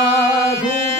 Sadhu.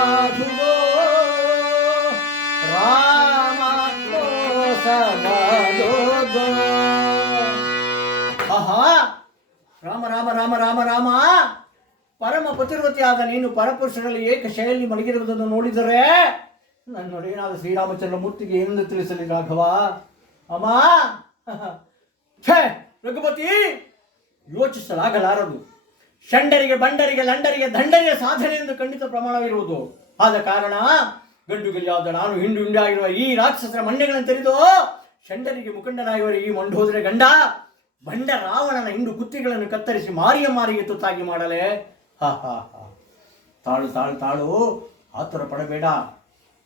Rama Rama Rama Rama Rama. ಪರಮ ಪತಿರ್ವತಿಯಾದ ನೀನು ಪರಪುರುಷರಲ್ಲಿ ಏಕ ಶೈಲಿ ಮಲಗಿರುವುದನ್ನು ನೋಡಿದರೆ ನನ್ನೊಡೆಯನಾದ ಶ್ರೀರಾಮಚಂದ್ರ ಮೂರ್ತಿಗೆ ಏನೆಂದು ತಿಳಿಸಲಿ ರಾಘವ? ಅಮ್ಮ ರಘುಪತಿ, ಯೋಚಿಸಲಾಗಲಾರದು. ಷಂಡರಿಗೆ, ಬಂಡರಿಗೆ, ಲಂಡರಿಗೆ, ದಂಡರಿಗೆ ಸಾಧನೆ ಎಂದು ಖಂಡಿತ ಪ್ರಮಾಣವಿರುವುದು. ಆದ ಕಾರಣ ಗಂಡು ಗಲಿಯಾದ ನಾನು ಹಿಂಡು ಹಿಂಡಾಗಿರುವ ಈ ರಾಕ್ಷಸರ ಮಣ್ಣೆಗಳನ್ನು ತೆರೆದು ಷಂಡರಿಗೆ ಮುಖಂಡನಾಗಿರುವ ಈ ಮಂಡೋದರೆ ಗಂಡ ಬಂಡ ರಾವಣನ ಹಿಂಡು ಕುತ್ತಿಗಳನ್ನು ಕತ್ತರಿಸಿ ಮಾರಿಯ ಮಾರಿಗೆ ತುತ್ತಾಗಿ ಮಾಡಲೇ. ಹಾ ಹಾ ಹಾ. ತಾಳು ತಾಳು ತಾಳು. ಆತುರ ಪಡಬೇಡ.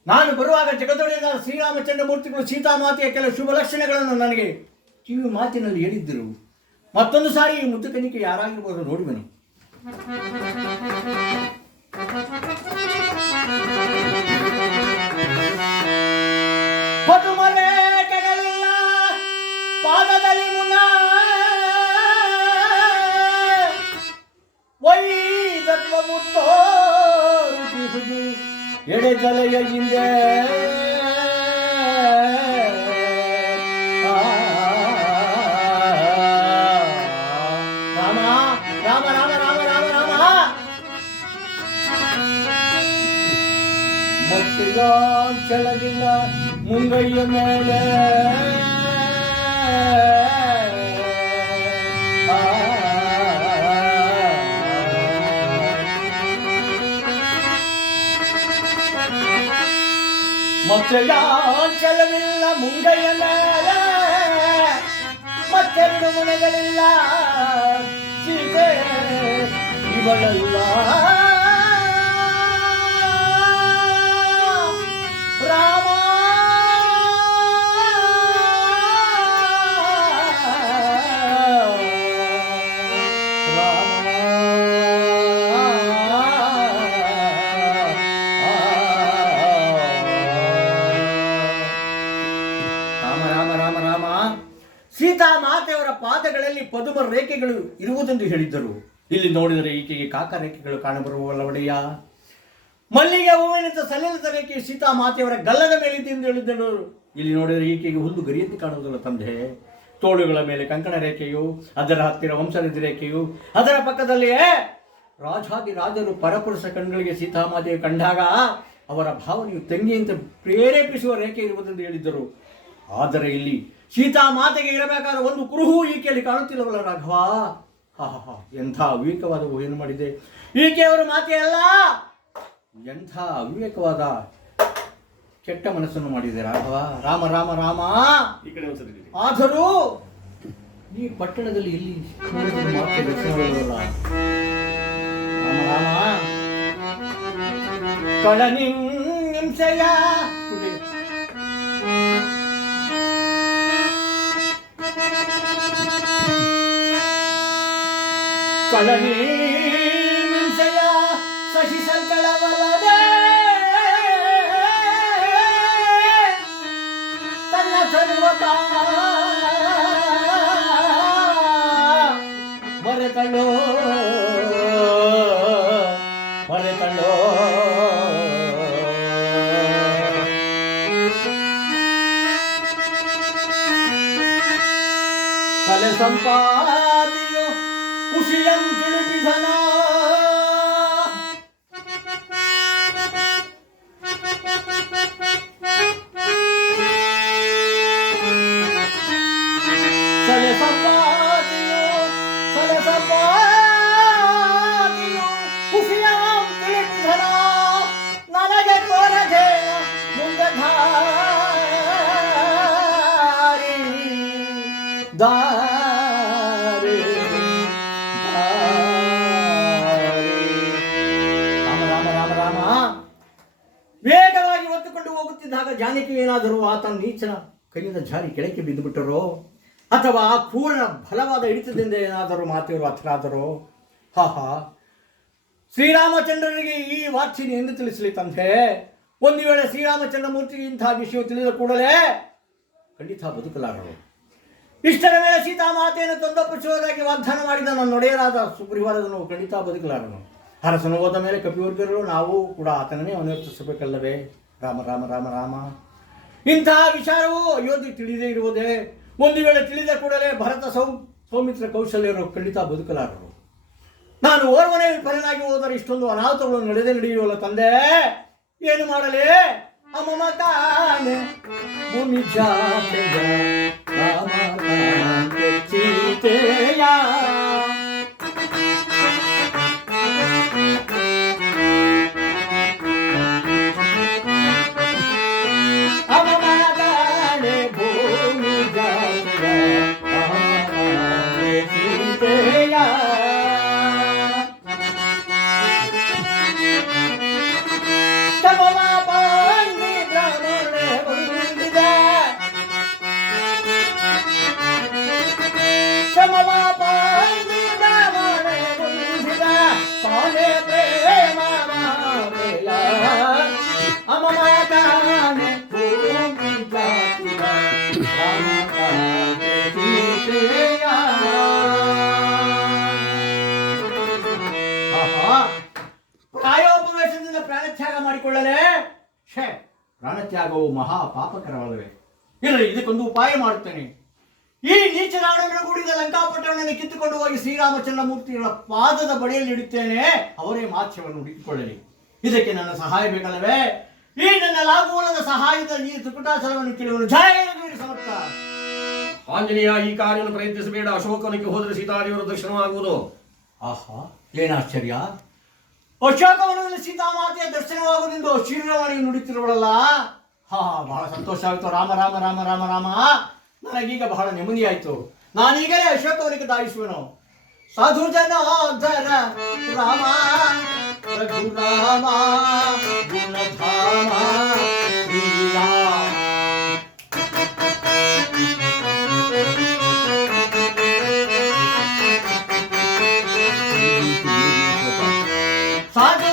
ನಾನು ಬರುವಾಗ ಜಗದೊಡೆಯ ಮೂರ್ತಿಗಳು ಸೀತಾಮಾತೆಯ ಕೆಲವು ಶುಭ ಲಕ್ಷಣಗಳನ್ನು ನನಗೆ ಕಿವಿ ಮಾತಿನಲ್ಲಿ ಹೇಳಿದ್ದರು. ಮತ್ತೊಂದು ಸಾರಿ ಈ ಮುದ್ದು ಕನಿಕೆ ಯಾರಾಗಿರ್ಬೋದು ನೋಡಿ ಬನ್ನಿ கொடுத்தார் இடைத்தலைய இந்த செலவில்லா முங்கைய மேலே மொச்சையான் செலவில்ல முங்கைய மேல. மற்ற விடுமுனைகளில்லா இவளெல்லாம் ಸೀತಾ ಮಾತೆಯವರ ಪಾದಗಳಲ್ಲಿ ಪದುಮ ರೇಖೆಗಳು ಇರುವುದೆಂದು ಹೇಳಿದ್ದರು. ಇಲ್ಲಿ ನೋಡಿದರೆ ಈಕೆಗೆ ಕಾಕ ರೇಖೆಗಳು ಕಾಣಬರುವಲ್ಲ ಒಡೆಯ ಮಲ್ಲಿಗೆ ಹೂವಿನಿಂದ ಸಲ್ಲಿಸಿದ ರೇಖೆ ಸೀತಾ ಮಾತೆಯವರ ಗಲ್ಲದ ಮೇಲಿದೆ ಎಂದು ಹೇಳಿದ್ದರು ಇಲ್ಲಿ ನೋಡಿದರೆ ಈಕೆಗೆ ಹುಲ್ಲು ಗರಿಯಂತೆ ಕಾಣುವುದಿಲ್ಲ ತಂದೆ. ತೋಳುಗಳ ಮೇಲೆ ಕಂಕಣ ರೇಖೆಯು, ಅದರ ಹತ್ತಿರ ವಂಶನಿಧಿ ರೇಖೆಯು, ಅದರ ಪಕ್ಕದಲ್ಲಿಯೇ ರಾಜಾದಿ ರಾಜರು ಪರಪುರುಷ ಕಣ್ಗಳಿಗೆ ಸೀತಾಮಾತೆಯು ಕಂಡಾಗ ಅವರ ಭಾವನೆಯು ತಂಗಿಯಂತೆ ಪ್ರೇರೇಪಿಸುವ ರೇಖೆ ಇರುವುದೆಂದು ಹೇಳಿದ್ದರು. ಆದರೆ ಇಲ್ಲಿ ಸೀತಾಮಾತೆಗೆ ಇರಬೇಕಾದ ಒಂದು ಕುರುಹು ಈಕೆಯಲ್ಲಿ ಕಾಣುತ್ತಿಲ್ಲವಲ್ಲ ರಾಘವ? ಹಾ ಹಾ ಹಾ. ಎಂಥ ಅವಿವೇಕವಾದ ಊಹೆಯನ್ನು ಮಾಡಿದೆ? ಈಕೆಯವರ ಮಾತೆಯಲ್ಲ ಎಂಥ ಅವಿವೇಕವಾದ ಕೆಟ್ಟ ಮನಸ್ಸನ್ನು ಮಾಡಿದೆ ರಾಘವ. ರಾಮ ರಾಮ ರಾಮ! ಈ ಕಡೆ. ಆದರೂ ಈ ಪಟ್ಟಣದಲ್ಲಿ ಎಲ್ಲಿ ರಾಮ ರಾಮ! ಕಳನಿಂಸೆಯ ಕಳನಿಂಸೆಯ ಶಶಿ ಸಂಕಳವಲ್ಲದೆ ತನ್ನ ಸರ್ವತ ಮರೆತಳೋ ಮರೆತಳೋ ತಲೆ 不是杨子的比赛呐。ಹೊತ್ತುಕೊಂಡು ಜಾನಕಿ ಏನಾದರೂ ಆತನ ನೀಚನ ಕೈಯಿಂದ ಜಾರಿ ಕೆಳಕ್ಕೆ ಬಿದ್ದುಬಿಟ್ಟರೋ? ಅಥವಾ ಆ ಪೂರ್ಣ ಬಲವಾದ ಹಿಡಿತದಿಂದ ಏನಾದರೂ ಮಾತೆಯವರು ಹತರಾದರೋ ಹಾ ಹಾ. ಶ್ರೀರಾಮಚಂದ್ರನಿಗೆ ಈ ವಾಚಿನಿ ಎಂದು ತಿಳಿಸಲಿ ತಂದೆ. ಒಂದು ವೇಳೆ ಶ್ರೀರಾಮಚಂದ್ರ ಮೂರ್ತಿಗೆ ಇಂತಹ ವಿಷಯ ತಿಳಿದ ಕೂಡಲೇ ಖಂಡಿತ ಬದುಕಲಾರರು. ಇಷ್ಟರ ಮೇಲೆ ಸೀತಾಮಾತೆಯನ್ನು ತೊಂದೊಪ್ಪಿಸುವುದಾಗಿ ವಾಗ್ದಾನ ಮಾಡಿದ ನನ್ನ ಸುಗ್ರೀವರದನು ಖಂಡಿತ ಬದುಕಲಾರನು. ಅರಸನು ಹೋದ ಮೇಲೆ ಕಪಿವರ್ಗರು, ನಾವು ಕೂಡ ಆತನನ್ನೇ ಅನುವರ್ತಿಸಬೇಕಲ್ಲವೇ ರಾಮ ರಾಮ ರಾಮ ರಾಮ. ಇಂತಹ ವಿಚಾರವು ಅಯೋಧ್ಯೆ ತಿಳಿದೇ ಇರುವುದೇ ಒಂದು ವೇಳೆ ತಿಳಿದ ಕೂಡಲೇ ಭರತ ಸೌ, ಸೌಮಿತ್ರ ಕೌಶಲ್ಯರು ಖಂಡಿತ ಬದುಕಲಾರರು. ನಾನು ಓರ್ವನೇ ವಿಫಲನಾಗಿ ಹೋದರೆ ಇಷ್ಟೊಂದು ಅನಾಹುತಗಳು ನಡೆದೇ ನಡೆಯುವಲ್ಲ ತಂದೆ. ಏನು ಮಾಡಲಿ? ಅಮ್ಮ ತಾನೆ. ಭೂಮಿ ಜಾತೆ ಕಾಂತೆ ಪ್ರಾಣತ್ಯಾಗವು ಮಹಾ ಪಾಪಕರವಲ್ಲವೇ? ಇಲ್ಲ ಇದಕ್ಕೊಂದು ಉಪಾಯ ಮಾಡುತ್ತೇನೆ. ಈ ನೀಚ ಕೂಡಿದ ಲಂಕಾಪಟ್ಟಣವನ್ನು ಕಿತ್ತುಕೊಂಡು ಹೋಗಿ ಶ್ರೀರಾಮಚಂದ್ರ ಮೂರ್ತಿಗಳ ಪಾದದ ಬಳಿಯಲ್ಲಿ ಇಡುತ್ತೇನೆ. ಅವರೇ ಮಾತ್ಸ್ಯವನ್ನು ಹುಡುಕಿಕೊಳ್ಳಲಿ. ಇದಕ್ಕೆ ನನ್ನ ಸಹಾಯ ಬೇಕಲ್ಲವೇ? ಈ ನನ್ನ ಲಾಭೂಲದ ಸಹಾಯದ ಈ ತ್ರಿಕುಟಾಚಲವನ್ನು ಕೇಳುವನು. ಜಯ ಸಮರ್ಥ. ಆಂಜನೇಯ ಈ ಕಾರ್ಯವನ್ನು ಪ್ರಯತ್ನಿಸಬೇಡ. ಅಶೋಕನಿಗೆ ಹೋದರೆ ಸೀತಾದೇವರ ದರ್ಶನವಾಗುವುದು. ಆಹಾ ಏನಾಶ್ಚರ್ಯ? ಅಶೋಕವನದಲ್ಲಿ ಸೀತಾಮಾತೆಯ ದರ್ಶನವಾಗುವುದೆಂದು ಶೀಘ್ರವಾಗಿ ನುಡಿತಿರುವಳಲ್ಲ ಹಾ, ಬಹಳ ಸಂತೋಷ ಆಯಿತು. ರಾಮ ರಾಮ ರಾಮ ರಾಮ ರಾಮ. ನನಗೀಗ ಬಹಳ ನೆಮ್ಮದಿಯಾಯಿತು ನಾನೀಗಲೇ ಅಶೋಕವನಿಗೆ ದಾಯಿಸುವೆನು. ಸಾಧು ಜನ ರಾಮ ಗುಣಧಾಮ ಸಾಧು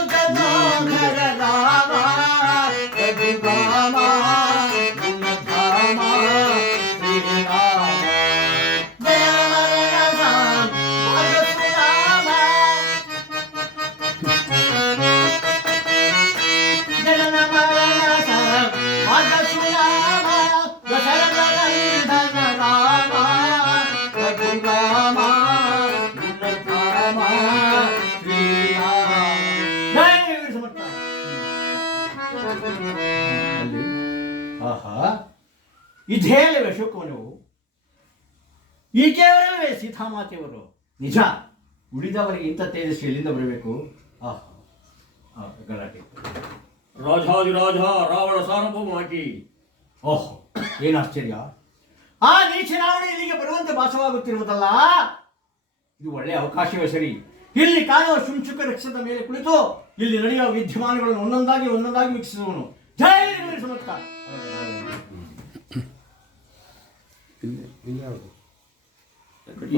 ಇದೇ ಅಲ್ಲವೇ ಅಶೋಕವನು ಈಕೆಯವರಲ್ಲವೇ ಸೀತಾಮಾತೆಯವರು. ನಿಜ, ಉಳಿದವರಿಗೆ ಇಂಥ ತೇಜಸ್ವಿ ಎಲ್ಲಿಂದ ಬರಬೇಕು? ಆಹಾ ಗಲಾಟೆ. ರಾಜಾದಿರಾಜ ರಾವಣ ಸಾರ್ವಭೌಮಾಕಿ ಓಹ್, ಏನು ಆಶ್ಚರ್ಯ. ಆ ನೀಚನಾವಣೆ ಇಲ್ಲಿಗೆ ಬರುವಂತೆ ಭಾಸವಾಗುತ್ತಿರುವುದಲ್ಲ? ಇದು ಒಳ್ಳೆಯ ಅವಕಾಶವೇ ಸರಿ. ಇಲ್ಲಿ ಕಾಣುವ ಶುಂಚುಕ ರಕ್ಷದ ಮೇಲೆ ಕುಳಿತು ಇಲ್ಲಿ ನಡೆಯುವ ವಿದ್ಯಮಾನಗಳನ್ನು ಒಂದೊಂದಾಗಿ ಒಂದೊಂದಾಗಿ ವೀಕ್ಷಿಸುವನು ಜಯ ವೀರ ಸಮರ್ಥ ಇಲ್ಲಿ ಇಲ್ಲಿ ಯಾವುದು ಈ-